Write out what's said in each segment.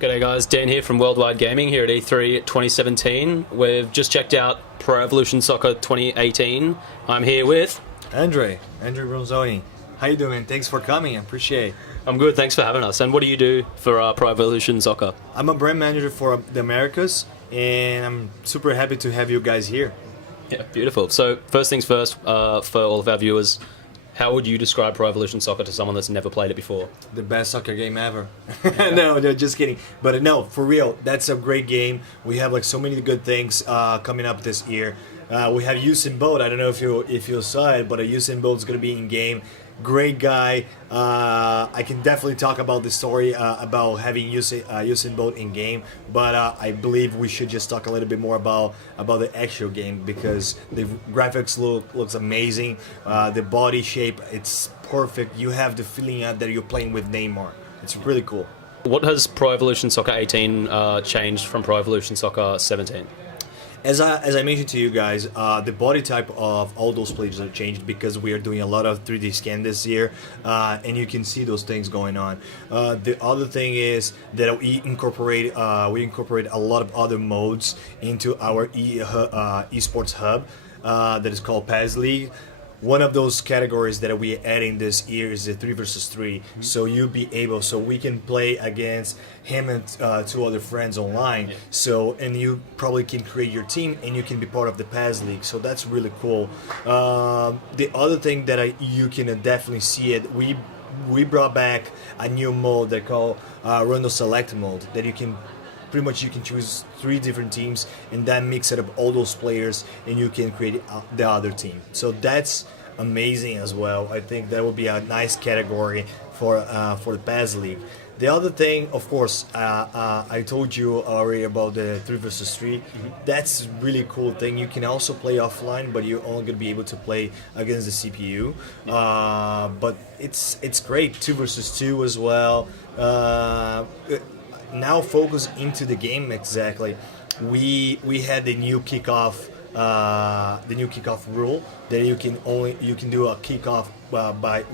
G'day guys, Dan here from Worldwide Gaming here at E3 2017. We've just checked out Pro Evolution Soccer 2018. I'm here with... Andre Bronzoni. How you doing? Thanks for coming, I appreciate it. I'm good, thanks for having us. And what do you do for Pro Evolution Soccer? I'm a brand manager for the Americas, and I'm super happy to have you guys here. Yeah, beautiful. So first things first, for all of our viewers, how would you describe Pro Evolution Soccer to someone that's never played it before? The best soccer game ever. No, just kidding. But no, for real, that's a great game. We have like so many good things coming up this year. We have Usain Bolt. I don't know if you saw it, but Usain Bolt is going to be in game. Great guy. I can definitely talk about the story about having Usain Bolt in game, but I believe we should just talk a little bit more about the actual game, because the graphics looks amazing. The body shape, it's perfect. You have the feeling that you're playing with Neymar. It's really cool. What has Pro Evolution Soccer 18 changed from Pro Evolution Soccer 17? As I mentioned to you guys, the body type of all those players have changed because we are doing a lot of 3D scan this year, and you can see those things going on. The other thing is that we incorporate a lot of other modes into our esports hub that is called PES League. One of those categories that we are adding this year is the 3 versus 3. Mm-hmm. So we can play against him and two other friends online. Yeah. And you probably can create your team and you can be part of the PES League. So that's really cool. The other thing that you can definitely see it, we brought back a new mode they call Random Select mode, that you can choose 3 different teams and then mix it up all those players and you can create the other team. So that's amazing as well. I think that would be a nice category for the PES League. The other thing, of course, I told you already about the 3 versus 3. Mm-hmm. That's a really cool thing. You can also play offline, but you're only going to be able to play against the CPU. Yeah. But it's great. 2 versus 2 as well. Now focus into the game exactly. We had the new kickoff rule that you can do a kickoff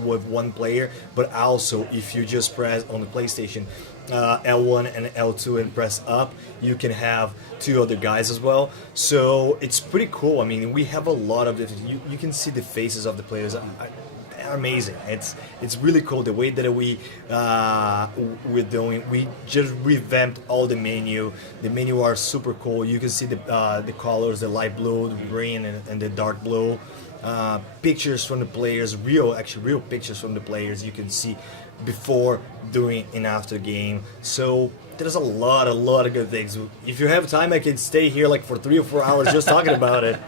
with one player, but also if you just press on the PlayStation L1 and L2 and press up, you can have 2 other guys as well. So it's pretty cool. I mean, we have a lot of different. You can see the faces of the players. Amazing. It's really cool the way that we're doing. We just revamped all the menu. The menu are super cool. You can see the colors, the light blue, the green, and the dark blue. Pictures from the players, real pictures from the players. You can see before, during, and after game. So there's a lot of good things. If you have time, I can stay here like for 3 or 4 hours just talking about it.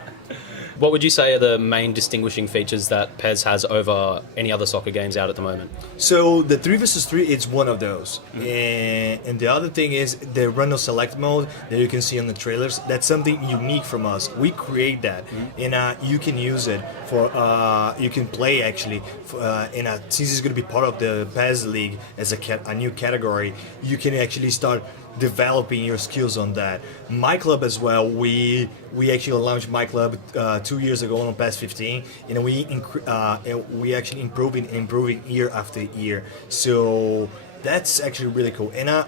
What would you say are the main distinguishing features that PES has over any other soccer games out at the moment? So the 3 versus 3, it's one of those. Mm-hmm. And the other thing is the random select mode that you can see on the trailers. That's something unique from us. We create that, mm-hmm. And you can use it for, you can play actually, since it's going to be part of the PES League as a new category, you can actually start developing your skills on that. My club as well, we actually launched my club 2 years ago on PES 15, and we actually improving year after year. So that's actually really cool. And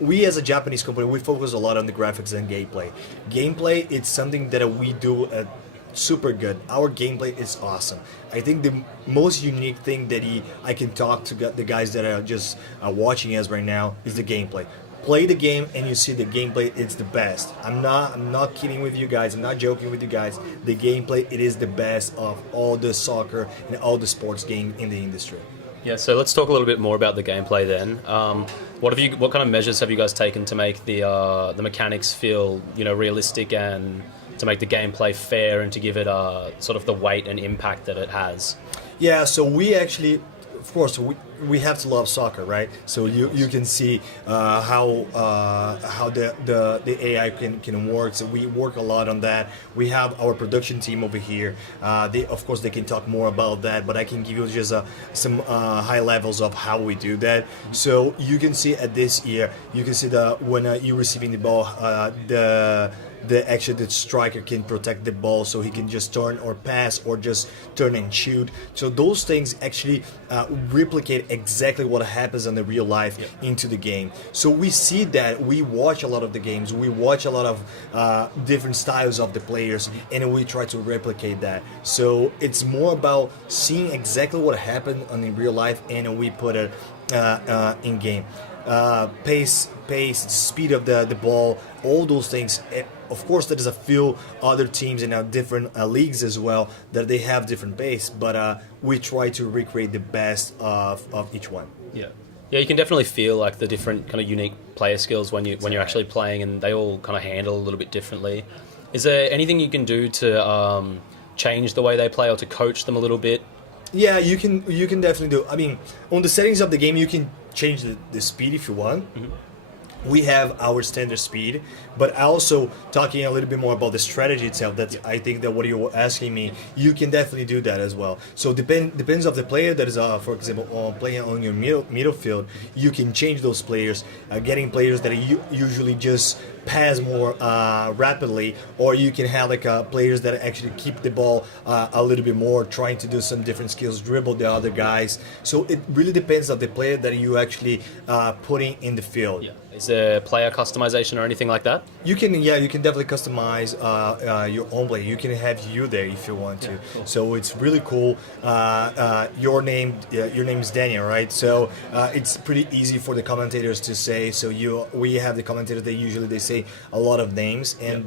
we as a Japanese company, we focus a lot on the graphics and gameplay. Gameplay, it's something that we do super good. Our gameplay is awesome. I think the most unique thing that I can talk to the guys that are just watching us right now is the gameplay. Play the game and you see the gameplay, it's the best. I'm not kidding with you guys, I'm not joking with you guys. The gameplay, it is the best of all the soccer and all the sports game in the industry. Yeah, so let's talk a little bit more about the gameplay then. What kind of measures have you guys taken to make the mechanics feel, realistic, and to make the gameplay fair and to give it sort of the weight and impact that it has? Yeah, so we actually, of course, we have to love soccer, right? So you can see how the AI can work. So we work a lot on that. We have our production team over here. Of course, they can talk more about that, but I can give you just some high levels of how we do that. So you can see at this year, you can see when you're receiving the ball, the striker can protect the ball, so he can just turn or pass or just turn and shoot. So those things actually replicate exactly what happens in the real life into the game. So we see that, we watch a lot of the games, we watch a lot of different styles of the players, and we try to replicate that. So it's more about seeing exactly what happened in the real life, and we put it in game. Pace, speed of the ball, all those things. Of course, there is a few other teams in different leagues as well that they have different pace, but we try to recreate the best of each one. Yeah. Yeah, you can definitely feel like the different kind of unique player skills when you're actually playing, and they all kind of handle a little bit differently. Is there anything you can do to change the way they play or to coach them a little bit? Yeah, you can definitely do. I mean, on the settings of the game, you can change the speed if you want. We have our standard speed, but also talking a little bit more about the strategy itself. That I think that what you're asking me, you can definitely do that as well. So depends of the player that is, for example, playing on your middle field. You can change those players, getting players that usually just pass more rapidly, or you can have like players that actually keep the ball a little bit more, trying to do some different skills, dribble the other guys. So it really depends on the player that you actually putting in the field. Yeah. Is there player customization or anything like that? You can definitely customize your own play. You can have you there if you want to. Cool. So it's really cool. Your name is Daniel, right? So it's pretty easy for the commentators to say. So we have the commentators. They say a lot of names, and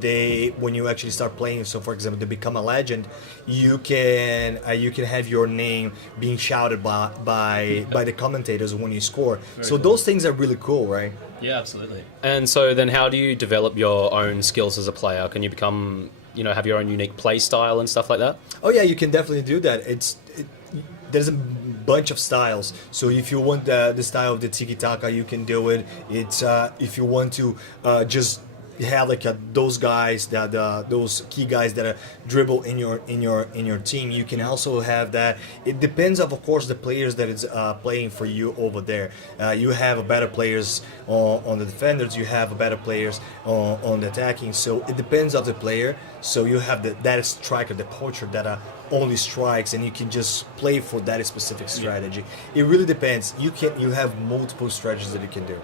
when you actually start playing. So for example, to become a legend, you can have your name being shouted by the commentators when you score. Very so cool. Those things are really cool, right? Yeah, absolutely. And so then how do you develop your own skills as a player? Can you become, have your own unique play style and stuff like that? Oh yeah, you can definitely do that. There's a bunch of styles. So if you want the style of the tiki-taka, you can do it. It's if you want to just have like those guys those key guys that dribble in your team, you can also have that. It depends of course the players that is playing for you over there. You have better players on the defenders, you have better players on the attacking, so it depends of the player. So you have that striker, the poacher that only strikes, and you can just play for that specific strategy. It really depends. You have multiple strategies that you can do.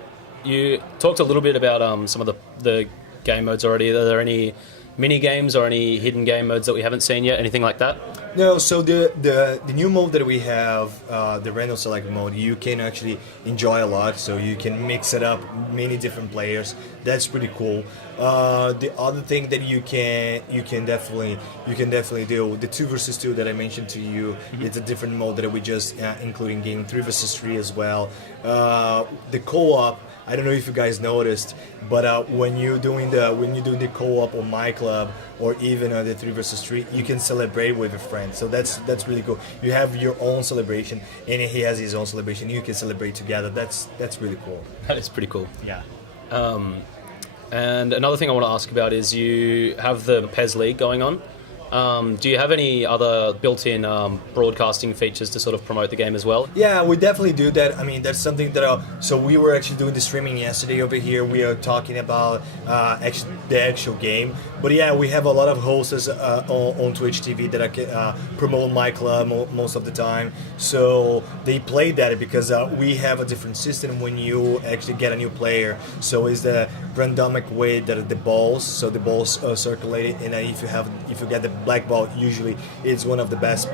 You talked a little bit about some of the game modes already. Are there any mini games or any hidden game modes that we haven't seen yet? Anything like that? No. So the new mode that we have, the random select mode, you can actually enjoy a lot. So you can mix it up, many different players. That's pretty cool. The other thing that you can definitely do, the 2 versus 2 that I mentioned to you, it's a different mode that we just including game 3 versus 3 as well. The co-op, I don't know if you guys noticed, but when you do the co-op on my club or even the 3 versus 3, you can celebrate with a friend. So that's really cool. You have your own celebration, and he has his own celebration. You can celebrate together. That's really cool. That is pretty cool. Yeah. And another thing I want to ask about is you have the PES League going on. Do you have any other built-in broadcasting features to sort of promote the game as well? Yeah, we definitely do that. I mean, that's something that... so we were actually doing the streaming yesterday over here. We are talking about the actual game. But yeah, we have a lot of hosts on Twitch TV that can promote my club most of the time. So they play that because we have a different system when you actually get a new player. So it's the randomic way that the balls circulate, and if you get the black ball, usually it's one of the best.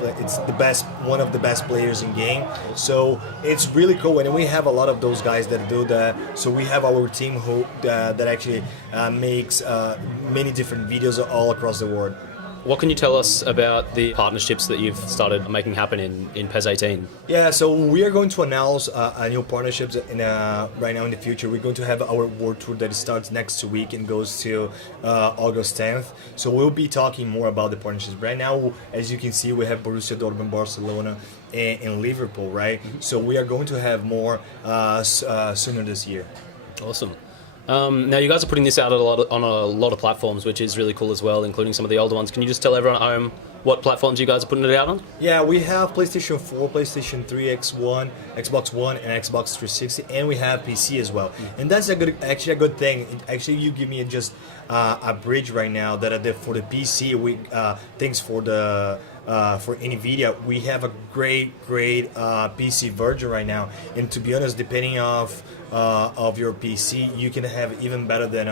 One of the best players in game. So it's really cool, and we have a lot of those guys that do that. So we have our team who that actually makes many different videos all across the world. What can you tell us about the partnerships that you've started making happen in PES 18? Yeah, so we are going to announce a new partnerships right now in the future. We're going to have our world tour that starts next week and goes to August 10th. So we'll be talking more about the partnerships. Right now, as you can see, we have Borussia Dortmund, Barcelona, and Liverpool, right? Mm-hmm. So we are going to have more sooner this year. Awesome. Now you guys are putting this out on a lot of platforms, which is really cool as well, including some of the older ones. Can you just tell everyone at home what platforms you guys are putting it out on? Yeah, we have PlayStation 4, PlayStation 3, X1, Xbox One, and Xbox 360, and we have PC as well. And that's actually a good thing. Actually, you give me just a bridge right now that for the PC, we thanks for the for NVIDIA, we have a great PC version right now. And to be honest, depending of your PC, you can have even better than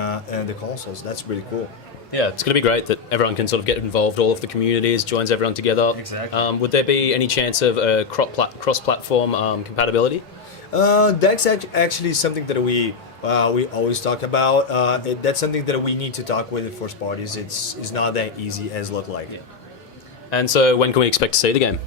the consoles. That's really cool. Yeah, it's going to be great that everyone can sort of get involved, all of the communities, joins everyone together. Exactly. Would there be any chance of cross-platform compatibility? That's actually something that we always talk about. That's something that we need to talk with the first parties. It's not that easy as look like. Yeah. And so when can we expect to see the game?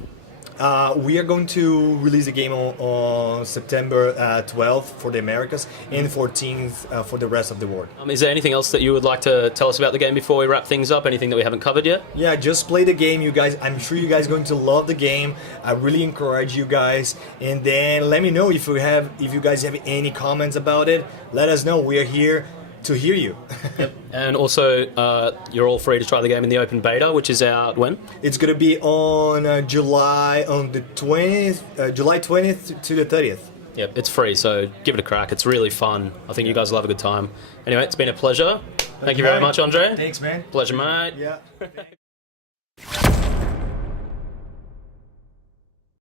We are going to release the game on September 12th for the Americas and 14th for the rest of the world. Is there anything else that you would like to tell us about the game before we wrap things up? Anything that we haven't covered yet? Yeah, just play the game, you guys. I'm sure you guys are going to love the game. I really encourage you guys. And then let me know if you guys have any comments about it. Let us know. We are here to hear you. Yep. And also, you're all free to try the game in the open beta, which is out when? It's gonna be on July 20th to the 30th. Yep, it's free, so give it a crack. It's really fun. I think you guys will have a good time. Anyway, it's been a pleasure. Thank you very much, Andre. Thanks, man. Pleasure, mate. Yeah.